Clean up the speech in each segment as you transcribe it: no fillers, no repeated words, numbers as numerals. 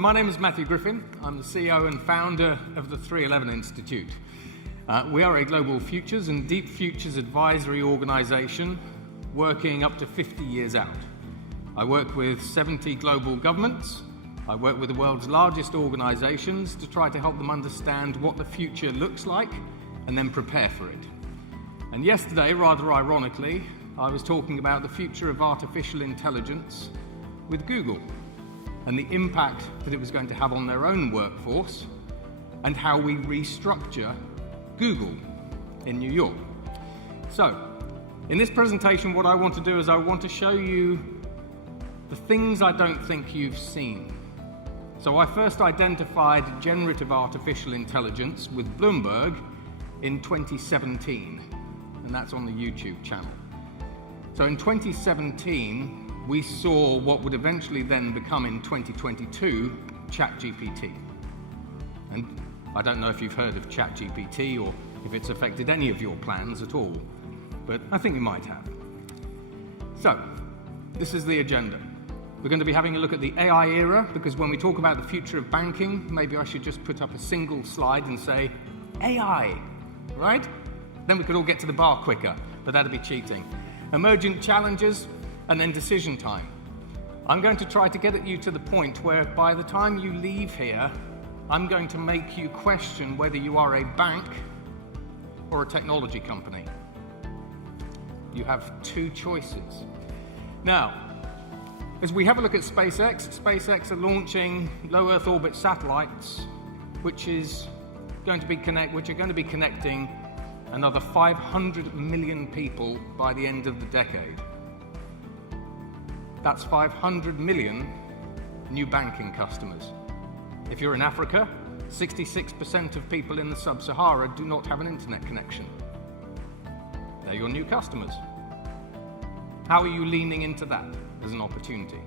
My name is Matthew Griffin. I'm the CEO and founder of the 311 Institute. We are a global futures and deep futures advisory organisation working up to 50 years out. I work with 70 global governments. I work with the world's largest organisations to try to help them understand what the future looks like and then prepare for it. And yesterday, rather ironically, I was talking about the future of artificial intelligence with Google and the impact that it was going to have on their own workforce and how we restructure Google in New York. So, in this presentation, what I want to do is I want to show you the things I don't think you've seen. So I first identified generative artificial intelligence with Bloomberg in 2017, and that's on the YouTube channel. So in 2017, we saw what would eventually then become in 2022, ChatGPT. And I don't know if you've heard of ChatGPT or if it's affected any of your plans at all, but I think you might have. So, this is the agenda. We're going to be having a look at the AI era, because when we talk about the future of banking, maybe I should just put up a single slide and say, AI, right? Then we could all get to the bar quicker, but that'd be cheating. Emergent challenges, and then decision time. I'm going to try to get at you to the point where by the time you leave here, I'm going to make you question whether you are a bank or a technology company. You have two choices. Now, as we have a look at SpaceX are launching low Earth orbit satellites, which are going to be connecting another 500 million people by the end of the decade. That's 500 million new banking customers. If you're in Africa, 66% of people in the sub-Sahara do not have an internet connection. They're your new customers. How are you leaning into that as an opportunity?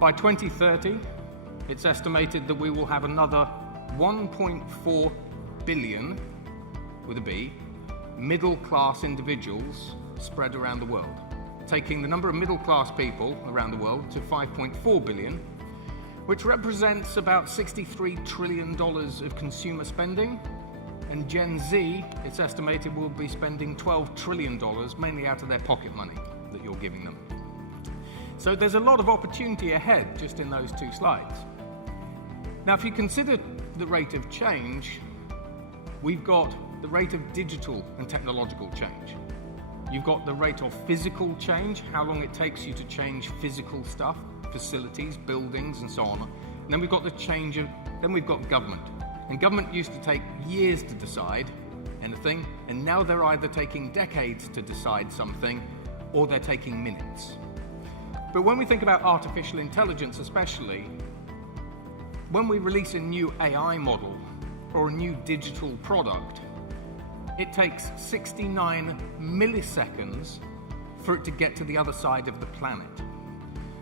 By 2030, it's estimated that we will have another 1.4 billion, with a B, middle-class individuals spread around the world, taking the number of middle-class people around the world to 5.4 billion, which represents about $63 trillion of consumer spending, and Gen Z, it's estimated, will be spending $12 trillion, mainly out of their pocket money that you're giving them. So there's a lot of opportunity ahead just in those two slides. Now, if you consider the rate of change, we've got the rate of digital and technological change. You've got the rate of physical change, how long it takes you to change physical stuff, facilities, buildings, and so on. And then we've got then we've got government. And government used to take years to decide anything, and now they're either taking decades to decide something, or they're taking minutes. But when we think about artificial intelligence especially, when we release a new AI model or a new digital product, it takes 69 milliseconds for it to get to the other side of the planet.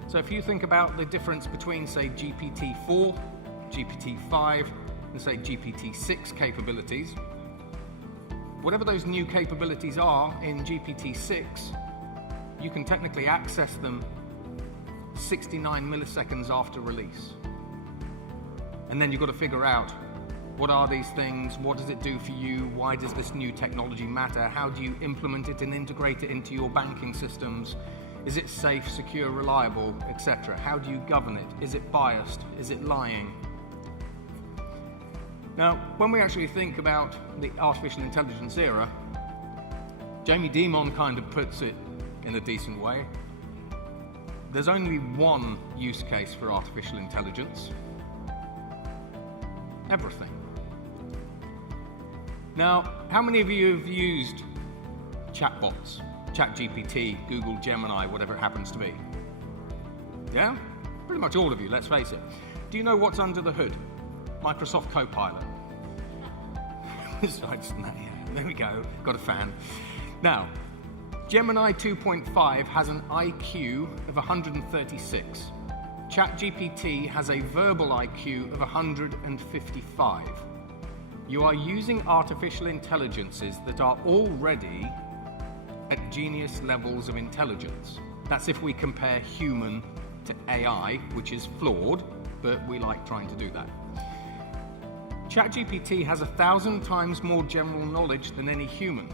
So if you think about the difference between, say, GPT-4, GPT-5, and say GPT-6 capabilities, whatever those new capabilities are in GPT-6, you can technically access them 69 milliseconds after release. And then you've got to figure out, what are these things? What does it do for you? Why does this new technology matter? How do you implement it and integrate it into your banking systems? Is it safe, secure, reliable, etc.? How do you govern it? Is it biased? Is it lying? Now, when we actually think about the artificial intelligence era, Jamie Dimon kind of puts it in a decent way. There's only one use case for artificial intelligence: everything. Now, how many of you have used chatbots? ChatGPT, Google Gemini, whatever it happens to be? Yeah? Pretty much all of you, let's face it. Do you know what's under the hood? Microsoft Copilot. There we go, got a fan. Now, Gemini 2.5 has an IQ of 136. ChatGPT has a verbal IQ of 155. You are using artificial intelligences that are already at genius levels of intelligence. That's if we compare human to AI, which is flawed, but we like trying to do that. ChatGPT has 1,000 times more general knowledge than any human,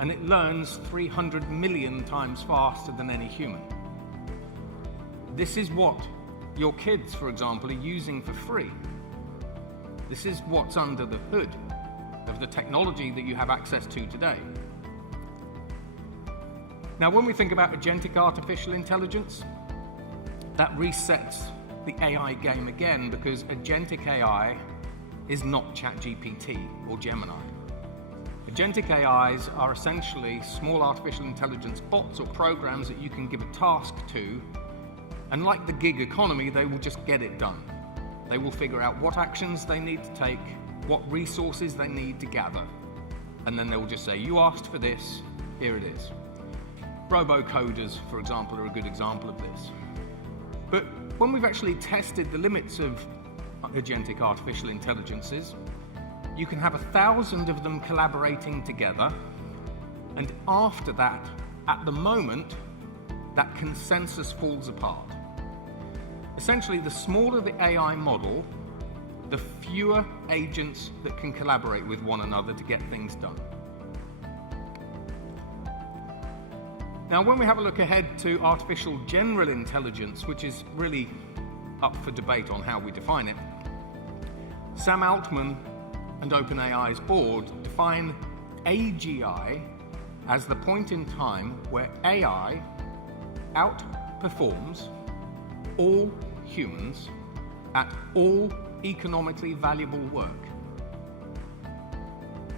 and it learns 300 million times faster than any human. This is what your kids, for example, are using for free. This is what's under the hood of the technology that you have access to today. Now, when we think about agentic artificial intelligence, that resets the AI game again, because agentic AI is not ChatGPT or Gemini. Agentic AIs are essentially small artificial intelligence bots or programs that you can give a task to, and like the gig economy, they will just get it done. They will figure out what actions they need to take, what resources they need to gather, and then they will just say, you asked for this, here it is. Robo-coders, for example, are a good example of this. But when we've actually tested the limits of agentic artificial intelligences, you can have 1,000 of them collaborating together, and after that, at the moment, that consensus falls apart. Essentially, the smaller the AI model, the fewer agents that can collaborate with one another to get things done. Now, when we have a look ahead to artificial general intelligence, which is really up for debate on how we define it, Sam Altman and OpenAI's board define AGI as the point in time where AI outperforms all humans at all economically valuable work.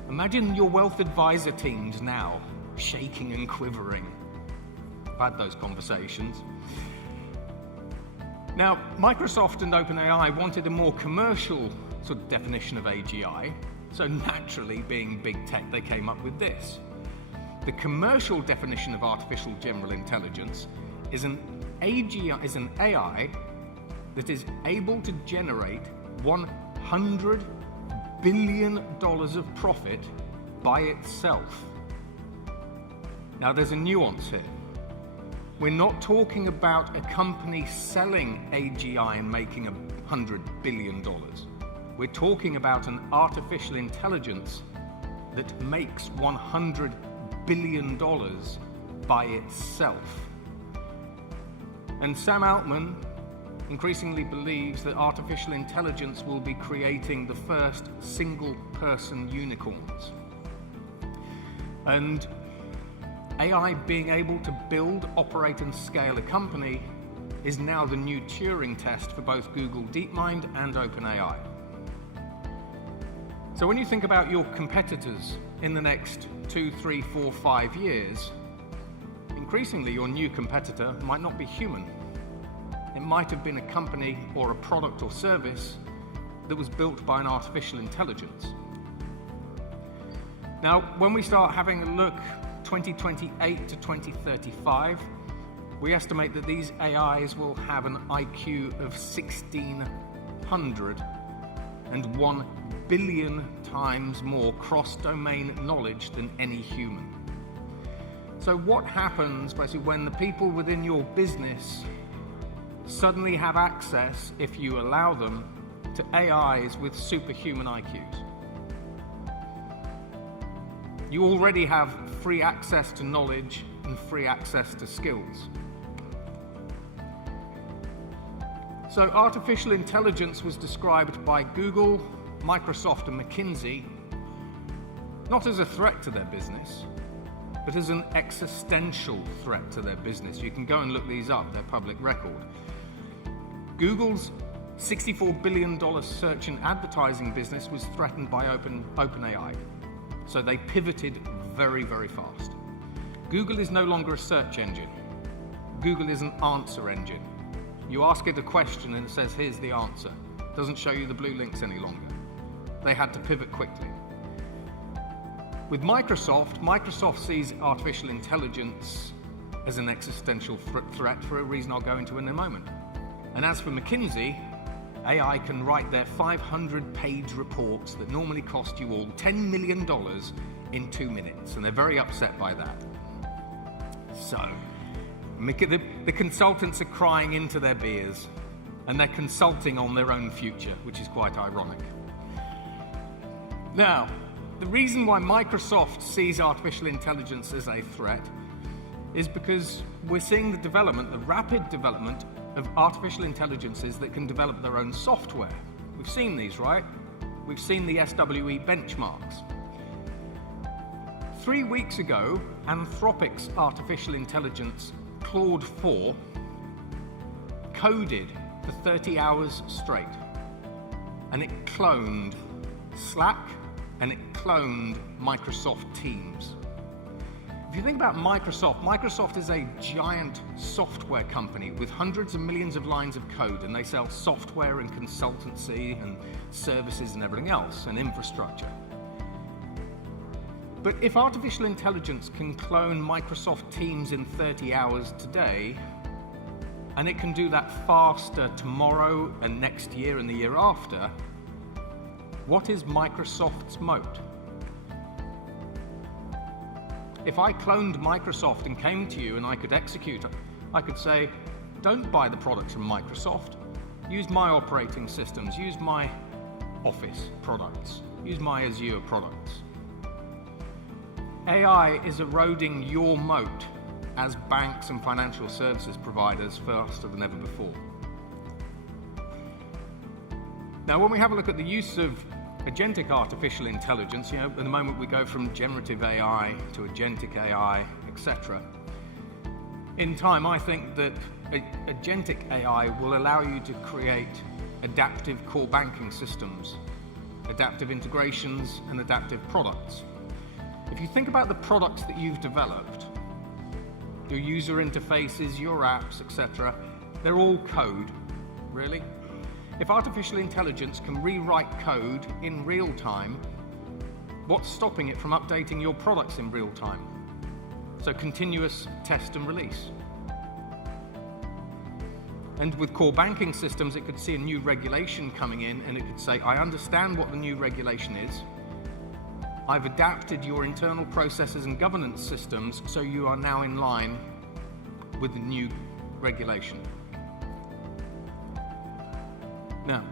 Imagine your wealth advisor teams now shaking and quivering. I've had those conversations. Now, Microsoft and OpenAI wanted a more commercial sort of definition of AGI, so naturally, being big tech, they came up with this. The commercial definition of artificial general intelligence is an AGI, is an AI that is able to generate $100 billion of profit by itself. Now, there's a nuance here. We're not talking about a company selling AGI and making $100 billion. We're talking about an artificial intelligence that makes $100 billion by itself. And Sam Altman increasingly believes that artificial intelligence will be creating the first single-person unicorns. And AI being able to build, operate, and scale a company is now the new Turing test for both Google DeepMind and OpenAI. So when you think about your competitors in the next 2, 3, 4, 5 years, increasingly your new competitor might not be human. It might have been a company or a product or service that was built by an artificial intelligence. Now, when we start having a look 2028 to 2035, we estimate that these AIs will have an IQ of 1,600 and 1 billion times more cross-domain knowledge than any human. So what happens basically when the people within your business suddenly have access, if you allow them, to AIs with superhuman IQs? You already have free access to knowledge and free access to skills. So artificial intelligence was described by Google, Microsoft, and McKinsey not as a threat to their business, but as an existential threat to their business. You can go and look these up, they're public record. Google's $64 billion search and advertising business was threatened by OpenAI. So they pivoted very, very fast. Google is no longer a search engine. Google is an answer engine. You ask it a question and it says, here's the answer. It doesn't show you the blue links any longer. They had to pivot quickly. With Microsoft sees artificial intelligence as an existential threat for a reason I'll go into in a moment. And as for McKinsey, AI can write their 500-page reports that normally cost you all $10 million in 2 minutes, and they're very upset by that. So, the consultants are crying into their beers. and they're consulting on their own future, which is quite ironic. Now, the reason why Microsoft sees artificial intelligence as a threat is because we're seeing the rapid development of artificial intelligences that can develop their own software. We've seen these, right? We've seen the SWE benchmarks. 3 weeks ago, Anthropic's artificial intelligence, Claude 4, coded for 30 hours straight. And it cloned Slack, and it cloned Microsoft Teams. If you think about Microsoft is a giant software company with hundreds of millions of lines of code, and they sell software and consultancy and services and everything else, and infrastructure. But if artificial intelligence can clone Microsoft Teams in 30 hours today, and it can do that faster tomorrow and next year and the year after, what is Microsoft's moat? If I cloned Microsoft and came to you and I could execute it, I could say, don't buy the products from Microsoft. Use my operating systems, use my Office products, use my Azure products. AI is eroding your moat as banks and financial services providers faster than ever before. Now, when we have a look at the use of agentic artificial intelligence, at the moment we go from generative AI to agentic AI, etc. In time, I think that agentic AI will allow you to create adaptive core banking systems, adaptive integrations, and adaptive products. If you think about the products that you've developed, your user interfaces, your apps, etc., they're all code, really. If artificial intelligence can rewrite code in real time, what's stopping it from updating your products in real time? So continuous test and release. And with core banking systems, it could see a new regulation coming in, and it could say, I understand what the new regulation is. I've adapted your internal processes and governance systems so you are now in line with the new regulation. Now,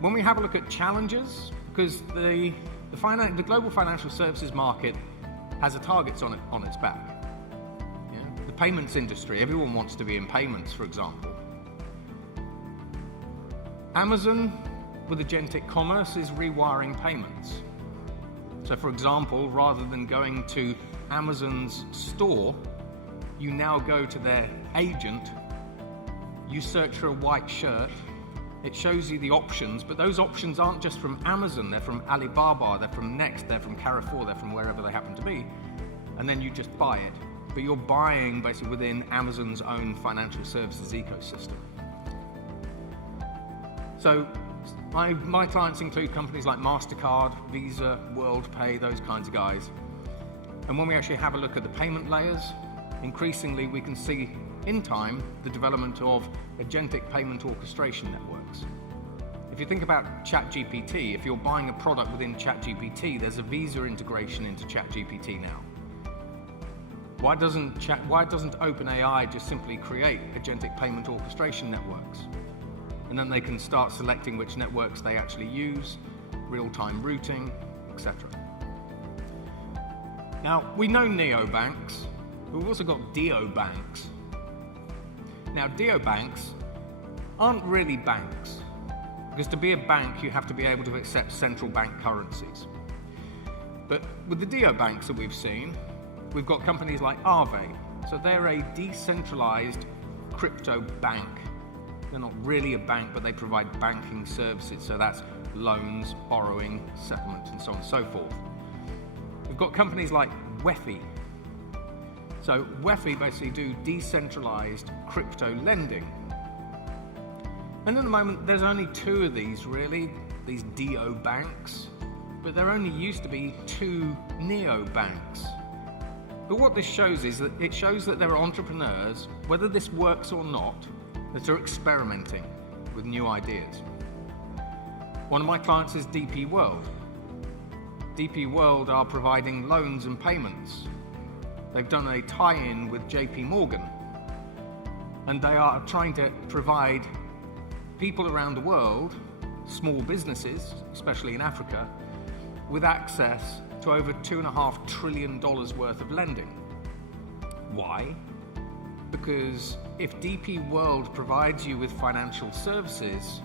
when we have a look at challenges, because the global financial services market has a target on its back. The payments industry, everyone wants to be in payments, for example. Amazon, with agentic commerce, is rewiring payments. So, for example, rather than going to Amazon's store, you now go to their agent, you search for a white shirt, it shows you the options, but those options aren't just from Amazon, they're from Alibaba, they're from Next, they're from Carrefour, they're from wherever they happen to be, and then you just buy it. But you're buying basically within Amazon's own financial services ecosystem. So my clients include companies like MasterCard, Visa, WorldPay, those kinds of guys. And when we actually have a look at the payment layers, increasingly we can see in time the development of agentic payment orchestration networks. If you think about ChatGPT, if you're buying a product within ChatGPT, there's a Visa integration into ChatGPT now. Why doesn't OpenAI just simply create agentic payment orchestration networks? And then they can start selecting which networks they actually use, real-time routing, etc. Now, we know neobanks, but we've also got deobanks. Now, deobanks aren't really banks, because to be a bank, you have to be able to accept central bank currencies. But with the deobanks that we've seen, we've got companies like Aave. So they're a decentralized crypto bank. They're not really a bank, but they provide banking services. So that's loans, borrowing, settlement, and so on and so forth. We've got companies like Wefi. So Wefi basically do decentralized crypto lending. And at the moment, there's only 2 of these really, these DO banks, but there only used to be 2 neo banks. But what this shows is that it shows that there are entrepreneurs, whether this works or not, that are experimenting with new ideas. One of my clients is DP World. DP World are providing loans and payments. They've done a tie-in with JP Morgan, and they are trying to provide people around the world, small businesses, especially in Africa, with access to over $2.5 trillion worth of lending. Why? Because if DP World provides you with financial services,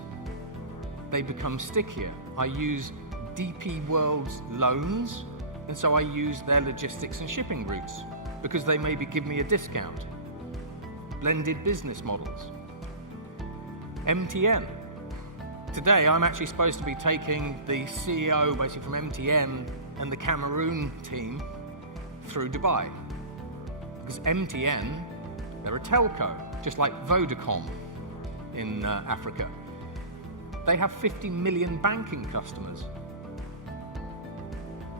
they become stickier. I use DP World's loans, and so I use their logistics and shipping routes because they maybe give me a discount. Blended business models. MTN. Today I'm actually supposed to be taking the CEO basically from MTN and the Cameroon team through Dubai. Because MTN, they're a telco, just like Vodacom in Africa. They have 50 million banking customers.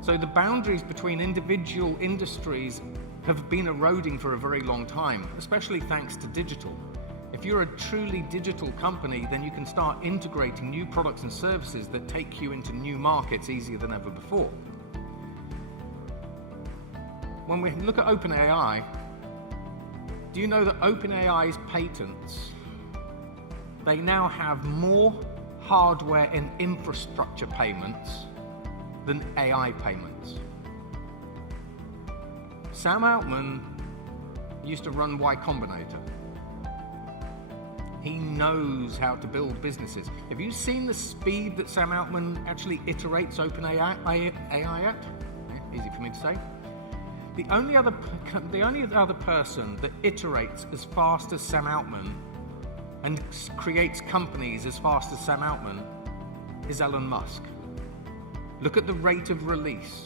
So the boundaries between individual industries have been eroding for a very long time, especially thanks to digital. If you're a truly digital company, then you can start integrating new products and services that take you into new markets easier than ever before. When we look at OpenAI, do you know that OpenAI's patents, they now have more hardware and infrastructure payments than AI payments? Sam Altman used to run Y Combinator. He knows how to build businesses. Have you seen the speed that Sam Altman actually iterates OpenAI at? Yeah, easy for me to say. The only other person that iterates as fast as Sam Altman and creates companies as fast as Sam Altman is Elon Musk. Look at the rate of release.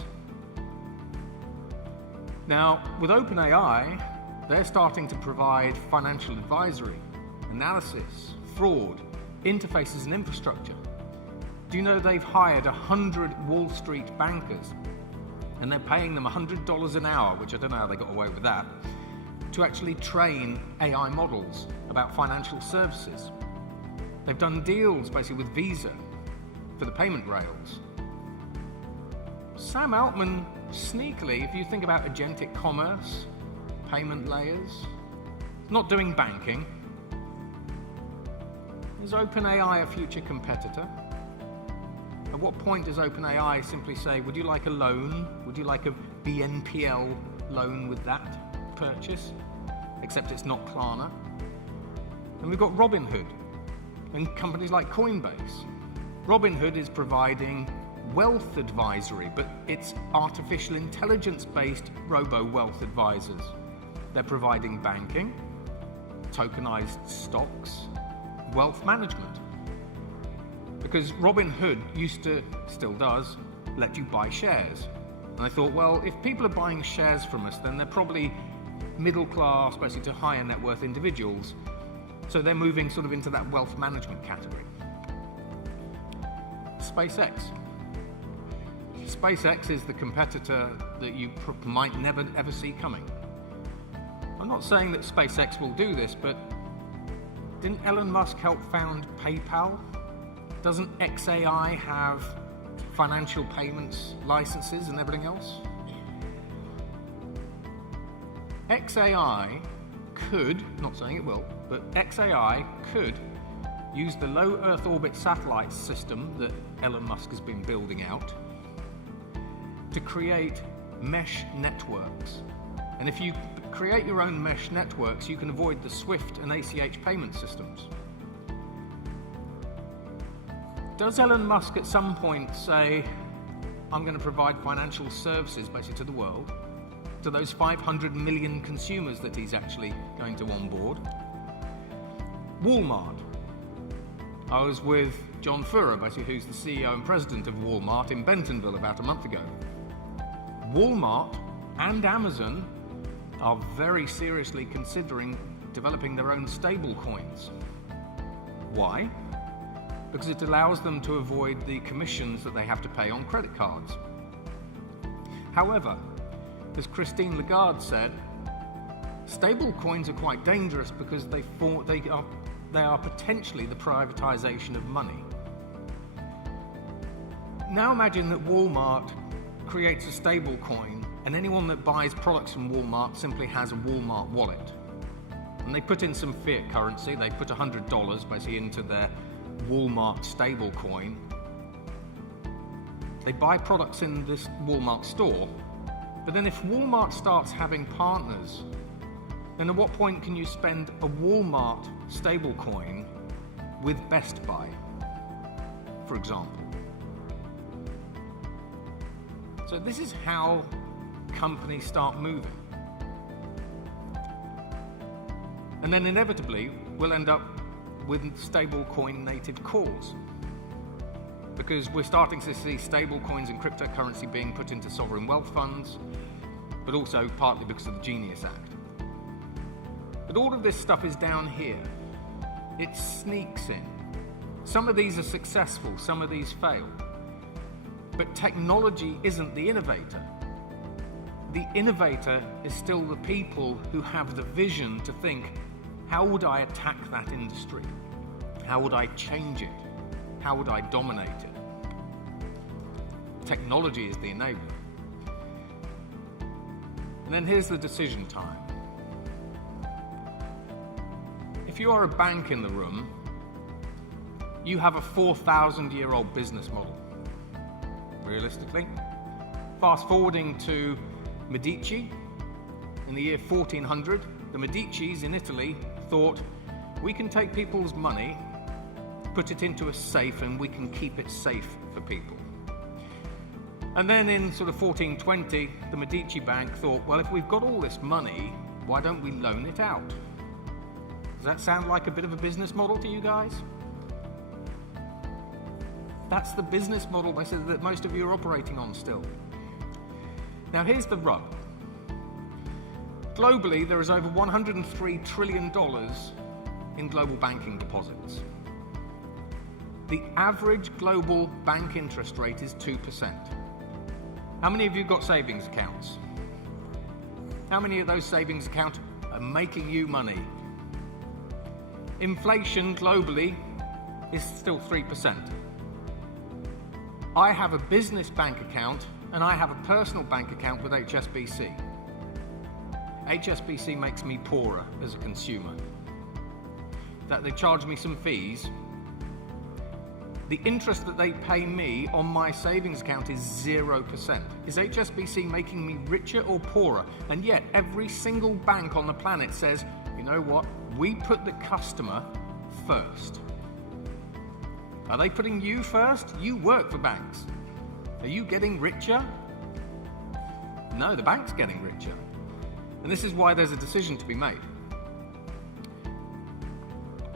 Now, with OpenAI, they're starting to provide financial advisory, analysis, fraud, interfaces and infrastructure. Do you know they've hired 100 Wall Street bankers and they're paying them $100 an hour, which I don't know how they got away with that, to actually train AI models about financial services. They've done deals basically with Visa for the payment rails. Sam Altman, sneakily, if you think about agentic commerce, payment layers, not doing banking. Is OpenAI a future competitor? At what point does OpenAI simply say, would you like a loan? Would you like a BNPL loan with that purchase? Except it's not Klarna. And we've got Robinhood and companies like Coinbase. Robinhood is providing wealth advisory, but it's artificial intelligence-based robo-wealth advisors. They're providing banking, tokenized stocks, wealth management. Because Robinhood used to, still does, let you buy shares. And I thought, well, if people are buying shares from us, then they're probably middle class, basically to higher net worth individuals. So they're moving sort of into that wealth management category. SpaceX. SpaceX is the competitor that you might never ever see coming. I'm not saying that SpaceX will do this, but didn't Elon Musk help found PayPal? Doesn't xAI have financial payments licenses and everything else? xAI could, not saying it will, but xAI could use the low Earth orbit satellite system that Elon Musk has been building out to create mesh networks. And if you create your own mesh networks, you can avoid the SWIFT and ACH payment systems. Does Elon Musk at some point say, I'm going to provide financial services basically to the world, to those 500 million consumers that he's actually going to onboard? Walmart. I was with John Furrer, basically, who's the CEO and president of Walmart in Bentonville about a month ago. Walmart and Amazon are very seriously considering developing their own stable coins. Why? Because it allows them to avoid the commissions that they have to pay on credit cards. However, as Christine Lagarde said, stable coins are quite dangerous because they are potentially the privatization of money. Now imagine that Walmart creates a stable coin and anyone that buys products from Walmart simply has a Walmart wallet. And they put in some fiat currency, they put $100 basically into their Walmart stablecoin. They buy products in this Walmart store, but then if Walmart starts having partners, then at what point can you spend a Walmart stablecoin with Best Buy, for example? So this is how companies start moving. And then inevitably, we'll end up with stablecoin native calls, because we're starting to see stablecoins and cryptocurrency being put into sovereign wealth funds, but also partly because of the Genius Act. But all of this stuff is down here. It sneaks in. Some of these are successful, some of these fail. But technology isn't the innovator. The innovator is still the people who have the vision to think, how would I attack that industry? How would I change it? How would I dominate it? Technology is the enabler. And then here's the decision time. If you are a bank in the room, you have a 4,000-year-old business model, realistically. Fast forwarding to Medici, in the year 1400, the Medicis in Italy thought, we can take people's money, put it into a safe, and we can keep it safe for people. And then in sort of 1420, the Medici Bank thought, well, if we've got all this money, why don't we loan it out? Does that sound like a bit of a business model to you guys? That's the business model that most of you are operating on still. Now here's the rub. Globally, there is over $103 trillion in global banking deposits. The average global bank interest rate is 2%. How many of you got savings accounts? How many of those savings accounts are making you money? Inflation globally is still 3%. I have a business bank account and I have a personal bank account with HSBC. HSBC makes me poorer as a consumer. That they charge me some fees. The interest that they pay me on my savings account is 0%. Is HSBC making me richer or poorer? And yet every single bank on the planet says, you know what, we put the customer first. Are they putting you first? You work for banks. Are you getting richer? No, the bank's getting richer. And this is why there's a decision to be made.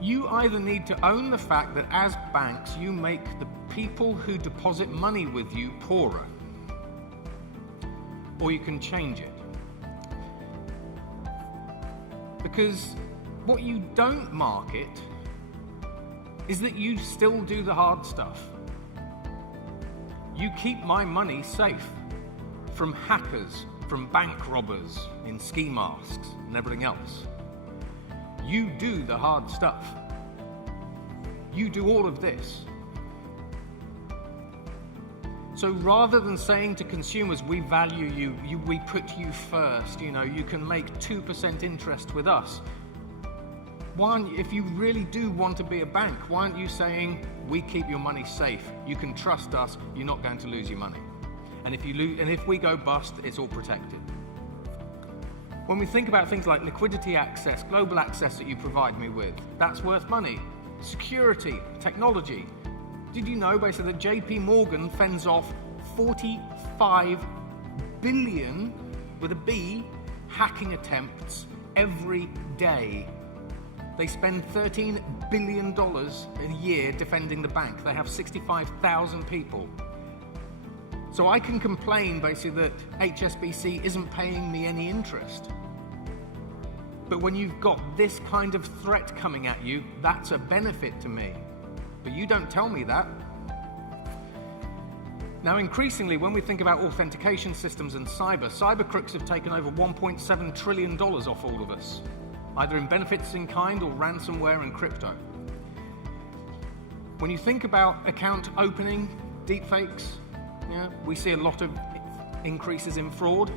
You either need to own the fact that as banks, you make the people who deposit money with you poorer, or you can change it. Because what you don't market is that you still do the hard stuff. You keep my money safe from hackers, from bank robbers in ski masks and everything else. You do the hard stuff. You do all of this. So rather than saying to consumers, we value you, we put you first, you can make 2% interest with us. If you really do want to be a bank, why aren't you saying, we keep your money safe, you can trust us, you're not going to lose your money. And if we go bust, it's all protected. When we think about things like liquidity access, global access that you provide me with, that's worth money. Security, technology. Did you know basically that JP Morgan fends off 45 billion, with a B, hacking attempts every day? They spend $13 billion a year defending the bank. They have 65,000 people. So I can complain basically that HSBC isn't paying me any interest. But when you've got this kind of threat coming at you, that's a benefit to me. But you don't tell me that. Now, increasingly, when we think about authentication systems and cyber crooks have taken over $1.7 trillion off all of us, either in benefits in kind or ransomware and crypto. When you think about account opening, deepfakes, we see a lot of increases in fraud.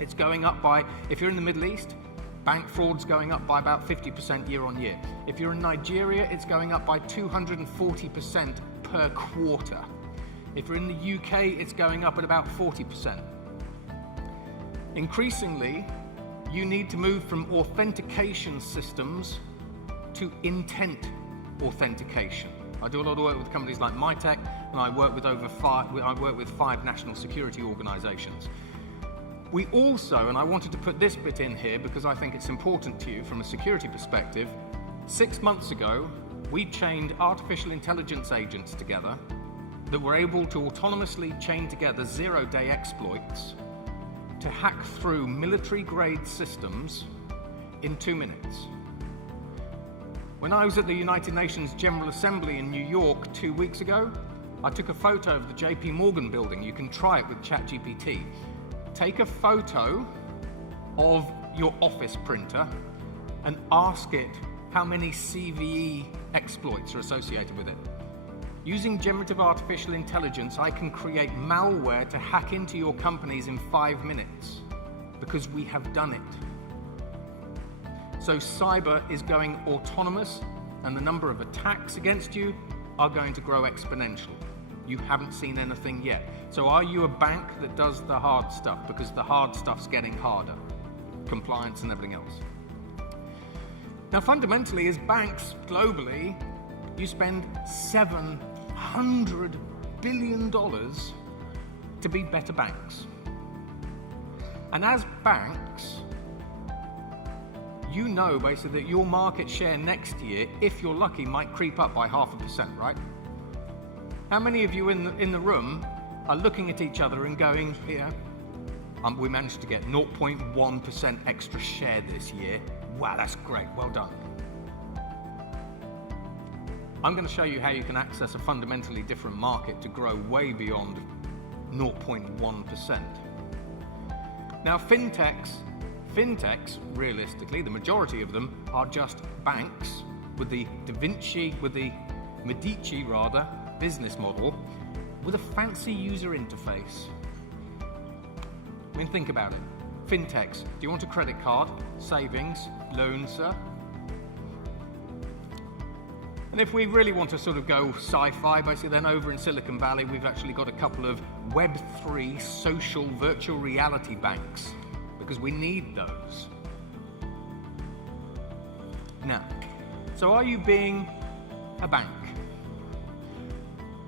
It's going up by, if you're in the Middle East, Bank fraud's going up by about 50% year on year. If you're in Nigeria, it's going up by 240% per quarter. If you're in the UK, it's going up at about 40%. Increasingly, you need to move from authentication systems to intent authentication. I do a lot of work with companies like MyTech, and I work with five national security organizations. We also, and I wanted to put this bit in here because I think it's important to you from a security perspective, 6 months ago, we chained artificial intelligence agents together that were able to autonomously chain together zero-day exploits to hack through military-grade systems in 2 minutes. When I was at the United Nations General Assembly in New York 2 weeks ago, I took a photo of the JP Morgan building. You can try it with ChatGPT. Take a photo of your office printer and ask it how many CVE exploits are associated with it. Using generative artificial intelligence, I can create malware to hack into your companies in 5 minutes because we have done it. So cyber is going autonomous, and the number of attacks against you are going to grow exponentially. You haven't seen anything yet. So are you a bank that does the hard stuff? Because the hard stuff's getting harder. Compliance and everything else. Now fundamentally, as banks globally, you spend $700 billion to be better banks. And as banks, you know basically that your market share next year, if you're lucky, might creep up by 0.5%, right? How many of you in the room are looking at each other and going, yeah, we managed to get 0.1% extra share this year. Wow, that's great, well done. I'm going to show you how you can access a fundamentally different market to grow way beyond 0.1%. Now, fintechs, realistically, the majority of them are just banks with the Medici business model with a fancy user interface. I mean, think about it. Fintechs, do you want a credit card, savings, loan, sir? And if we really want to sort of go sci-fi, basically, then over in Silicon Valley, we've actually got a couple of Web3 social virtual reality banks, because we need those. Now, so are you being a bank?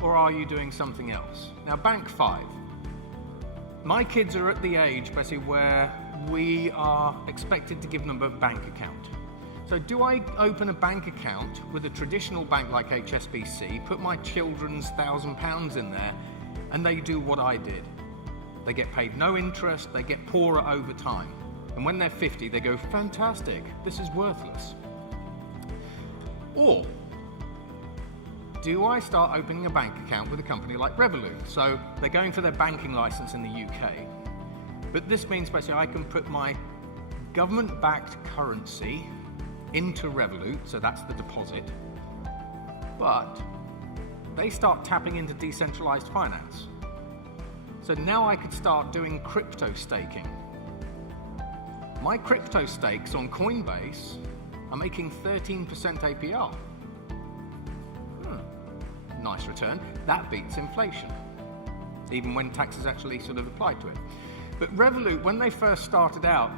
Or are you doing something else? Now, Bank 5. My kids are at the age, basically, where we are expected to give them a bank account. So do I open a bank account with a traditional bank like HSBC, put my children's £1,000 in there, and they do what I did? They get paid no interest, they get poorer over time. And when they're 50, they go, fantastic, this is worthless. Or do I start opening a bank account with a company like Revolut? So they're going for their banking license in the UK. But this means basically I can put my government-backed currency into Revolut, so that's the deposit. But they start tapping into decentralized finance. So now I could start doing crypto staking. My crypto stakes on Coinbase are making 13% APR. Nice return. That beats inflation, even when taxes actually sort of apply to it. But Revolut, when they first started out,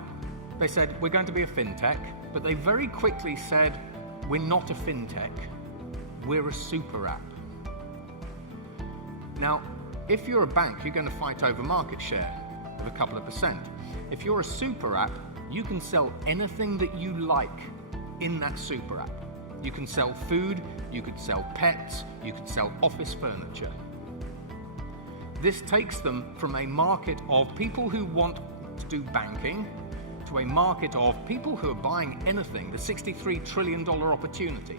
they said, we're going to be a fintech, but they very quickly said, we're not a fintech, we're a super app. Now, if you're a bank, you're going to fight over market share of a couple of percent. If you're a super app, you can sell anything that you like in that super app. You can sell food, you could sell pets, you could sell office furniture. This takes them from a market of people who want to do banking to a market of people who are buying anything, the $63 trillion opportunity.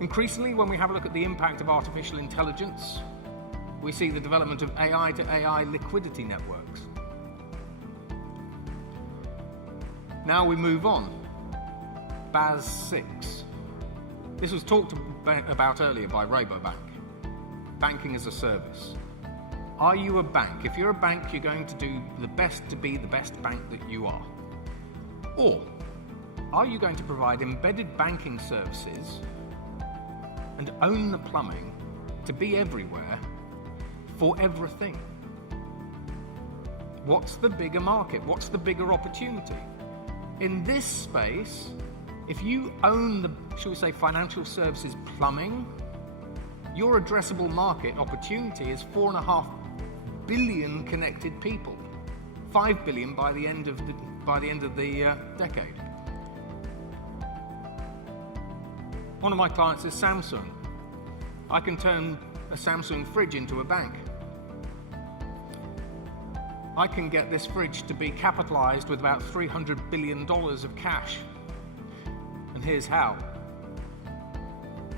Increasingly, when we have a look at the impact of artificial intelligence, we see the development of AI to AI liquidity networks. Now we move on. BAS 6. This was talked about earlier by Rabobank. Banking as a service. Are you a bank? If you're a bank, you're going to do the best to be the best bank that you are. Or are you going to provide embedded banking services and own the plumbing to be everywhere for everything? What's the bigger market? What's the bigger opportunity? In this space, if you own the, shall we say, financial services plumbing, your addressable market opportunity is 4.5 billion connected people, 5 billion by the end of the decade. One of my clients is Samsung. I can turn a Samsung fridge into a bank. I can get this fridge to be capitalized with about $300 billion of cash. And here's how.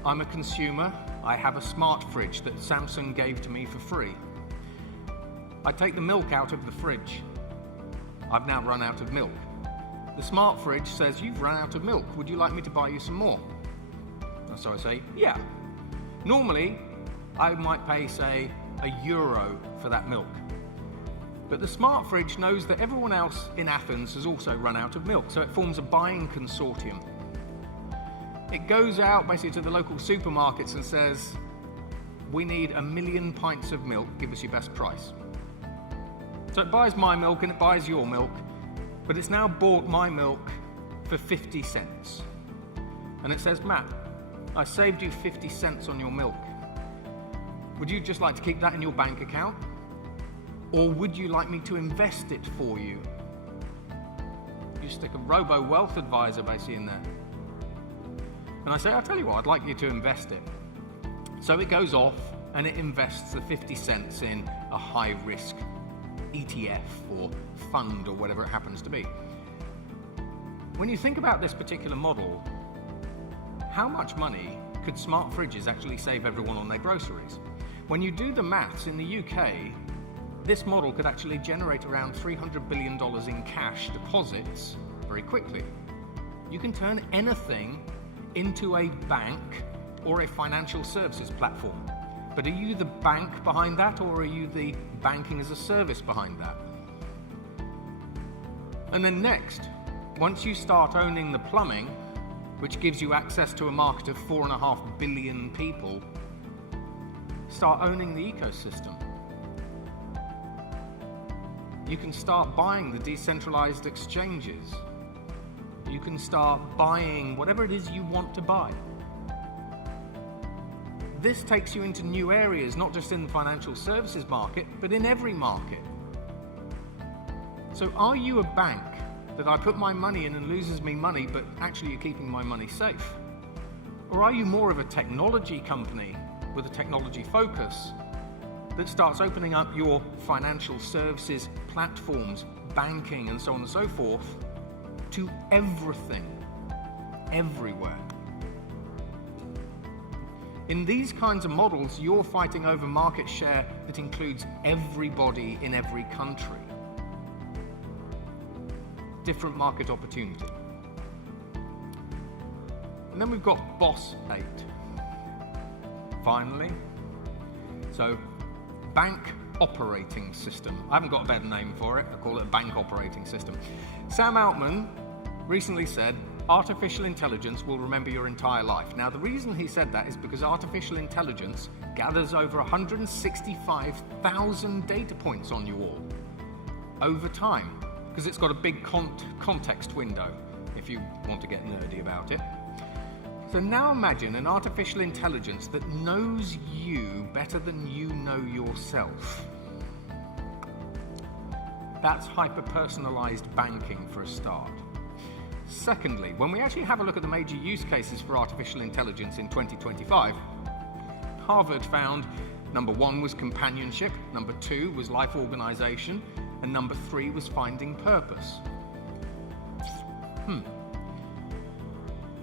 I'm a consumer. I have a smart fridge that Samsung gave to me for free. I take the milk out of the fridge. I've now run out of milk. The smart fridge says, you've run out of milk. Would you like me to buy you some more? And so I say, yeah. Normally, I might pay, say, €1 for that milk. But the smart fridge knows that everyone else in Athens has also run out of milk, so it forms a buying consortium. It goes out basically to the local supermarkets and says, we need 1 million pints of milk, give us your best price. So it buys my milk and it buys your milk, but it's now bought my milk for 50 cents. And it says, Matt, I saved you 50 cents on your milk. Would you just like to keep that in your bank account? Or would you like me to invest it for you? You stick a robo-wealth advisor basically in there. And I say, I'll tell you what, I'd like you to invest it. So it goes off and it invests the 50 cents in a high-risk ETF or fund or whatever it happens to be. When you think about this particular model, how much money could smart fridges actually save everyone on their groceries? When you do the maths in the UK, this model could actually generate around $300 billion in cash deposits very quickly. You can turn anything into a bank or a financial services platform. But are you the bank behind that, or are you the banking as a service behind that? And then next, once you start owning the plumbing, which gives you access to a market of 4.5 billion people, start owning the ecosystem. You can start buying the decentralized exchanges. You can start buying whatever it is you want to buy. This takes you into new areas, not just in the financial services market, but in every market. So are you a bank that I put my money in and loses me money, but actually you're keeping my money safe? Or are you more of a technology company with a technology focus that starts opening up your financial services platforms, banking, and so on and so forth, to everything, everywhere? In these kinds of models, you're fighting over market share that includes everybody in every country. Different market opportunity. And then we've got Boss 8. Finally, so bank operating system. I haven't got a better name for it. I call it a bank operating system. Sam Altman recently said, artificial intelligence will remember your entire life. Now, the reason he said that is because artificial intelligence gathers over 165,000 data points on you all over time, because it's got a big context window, if you want to get nerdy about it. So now imagine an artificial intelligence that knows you better than you know yourself. That's hyper-personalized banking for a start. Secondly, when we actually have a look at the major use cases for artificial intelligence in 2025, Harvard found number 1 was companionship, number 2 was life organization, and number 3 was finding purpose.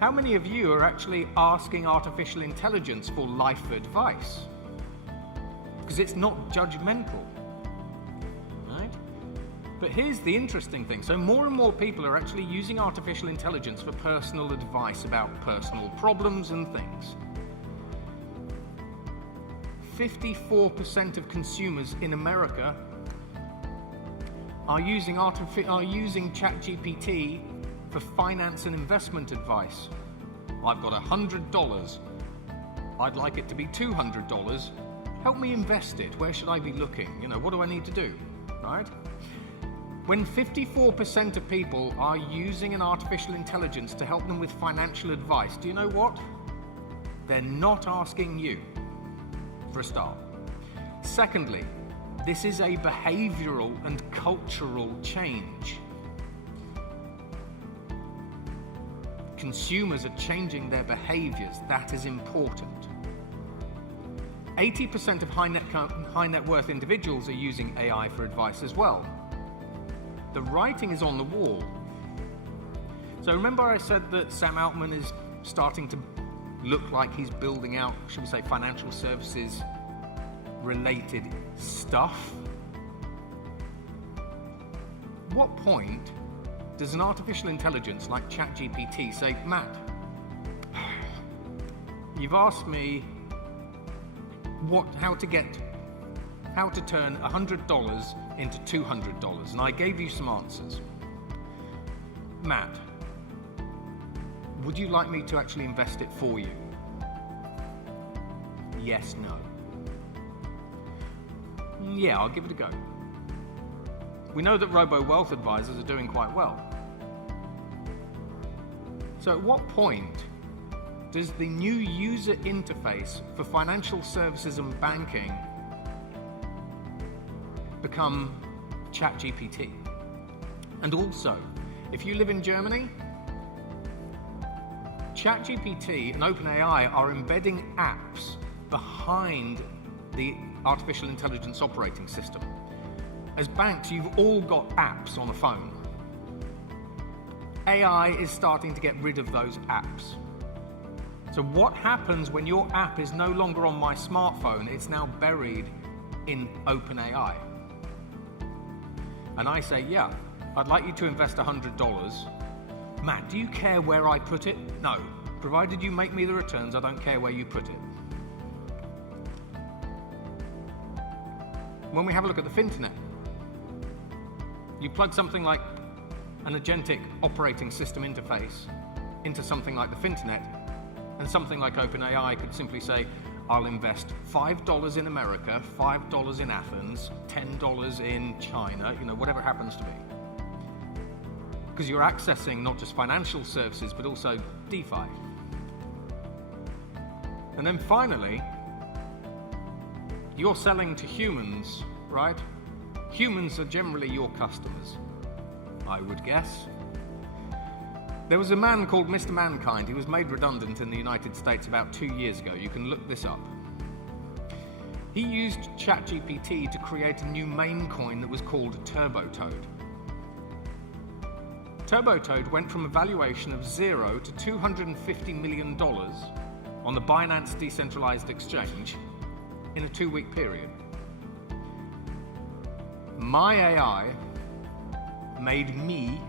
How many of you are actually asking artificial intelligence for life advice? Because it's not judgmental, right? But here's the interesting thing. So more and more people are actually using artificial intelligence for personal advice about personal problems and things. 54% of consumers in America are using ChatGPT for finance and investment advice. I've got $100. I'd like it to be $200. Help me invest it. Where should I be looking? What do I need to do? Right? When 54% of people are using an artificial intelligence to help them with financial advice, do you know what? They're not asking you, for a start. Secondly, this is a behavioral and cultural change. Consumers are changing their behaviors. That is important. 80% of high net worth individuals are using AI for advice as well. The writing is on the wall. So remember I said that Sam Altman is starting to look like he's building out, should we say, financial services related stuff? What point does an artificial intelligence like ChatGPT say, Matt, you've asked me how to turn $100 into $200, and I gave you some answers. Matt, would you like me to actually invest it for you? Yes, no. Yeah, I'll give it a go. We know that robo-wealth advisors are doing quite well. So at what point does the new user interface for financial services and banking become ChatGPT? And also, if you live in Germany, ChatGPT and OpenAI are embedding apps behind the artificial intelligence operating system. As banks, you've all got apps on a phone. AI is starting to get rid of those apps. So what happens when your app is no longer on my smartphone? It's now buried in OpenAI. And I say, yeah, I'd like you to invest $100. Matt, do you care where I put it? No. Provided you make me the returns, I don't care where you put it. When we have a look at the fintech, you plug something like an agentic operating system interface into something like the fintech, and something like OpenAI could simply say, I'll invest $5 in America, $5 in Athens, $10 in China, whatever it happens to be. Because you're accessing not just financial services, but also DeFi. And then finally, you're selling to humans, right? Humans are generally your customers, I would guess. There was a man called Mr. Mankind. He was made redundant in the United States about 2 years ago. You can look this up. He used ChatGPT to create a new meme coin that was called TurboToad. TurboToad went from a valuation of 0 to $250 million on the Binance decentralized exchange in a 2-week period. My AI made me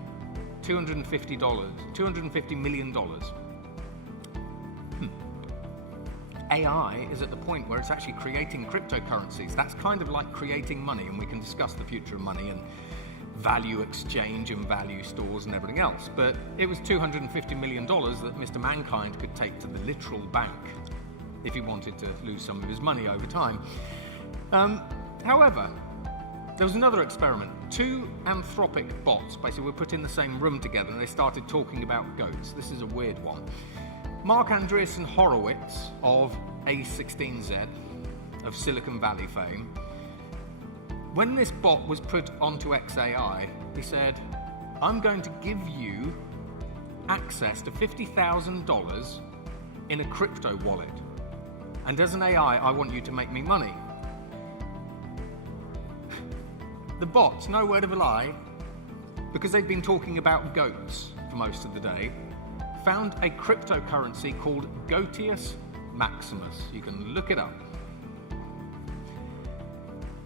$250 million. AI is at the point where it's actually creating cryptocurrencies. That's kind of like creating money, and we can discuss the future of money and value exchange and value stores and everything else. But it was $250 million that Mr. Mankind could take to the literal bank if he wanted to lose some of his money over time. However, there was another experiment. 2 anthropic bots basically were put in the same room together, and they started talking about goats. This is a weird one. Mark Andreessen Horowitz of A16Z, of Silicon Valley fame, when this bot was put onto XAI, he said, I'm going to give you access to $50,000 in a crypto wallet. And as an AI, I want you to make me money. The bots, no word of a lie, because they'd been talking about goats for most of the day, found a cryptocurrency called Goatius Maximus. You can look it up.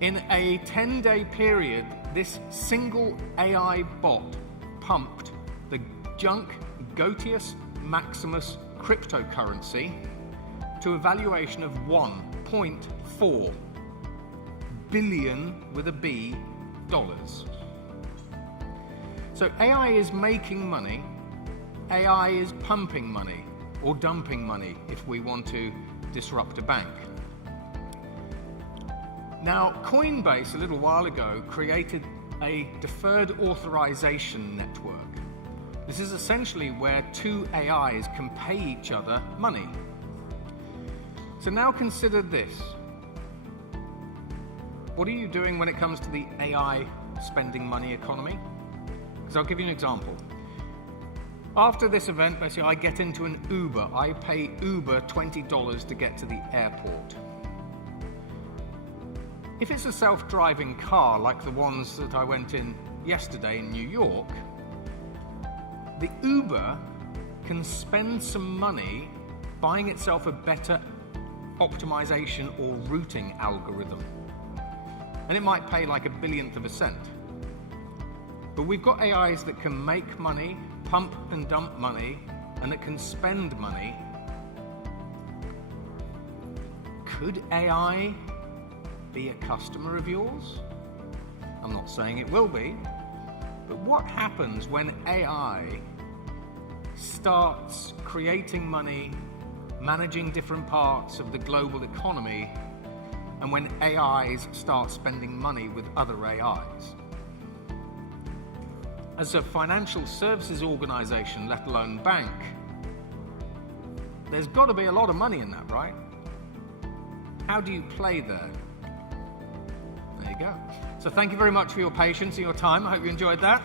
In a 10-day period, this single AI bot pumped the junk Goatius Maximus cryptocurrency to a valuation of $1.4 billion with a B dollars. So AI is making money AI is pumping money or dumping money if we want to disrupt a bank. Now, Coinbase a little while ago created a deferred authorization network. This is essentially where two AIs can pay each other money. So now consider this. What are you doing when it comes to the AI spending money economy? Because I'll give you an example. After this event, basically, I get into an Uber. I pay Uber $20 to get to the airport. If it's a self-driving car like the ones that I went in yesterday in New York, the Uber can spend some money buying itself a better optimization or routing algorithm. And it might pay like 1/1000th of a cent. But we've got AIs that can make money, pump and dump money, and that can spend money. Could AI be a customer of yours? I'm not saying it will be, but what happens when AI starts creating money, managing different parts of the global economy, and when AIs start spending money with other AIs? As a financial services organization, let alone bank, there's got to be a lot of money in that, right? How do you play there? There you go. So thank you very much for your patience and your time. I hope you enjoyed that.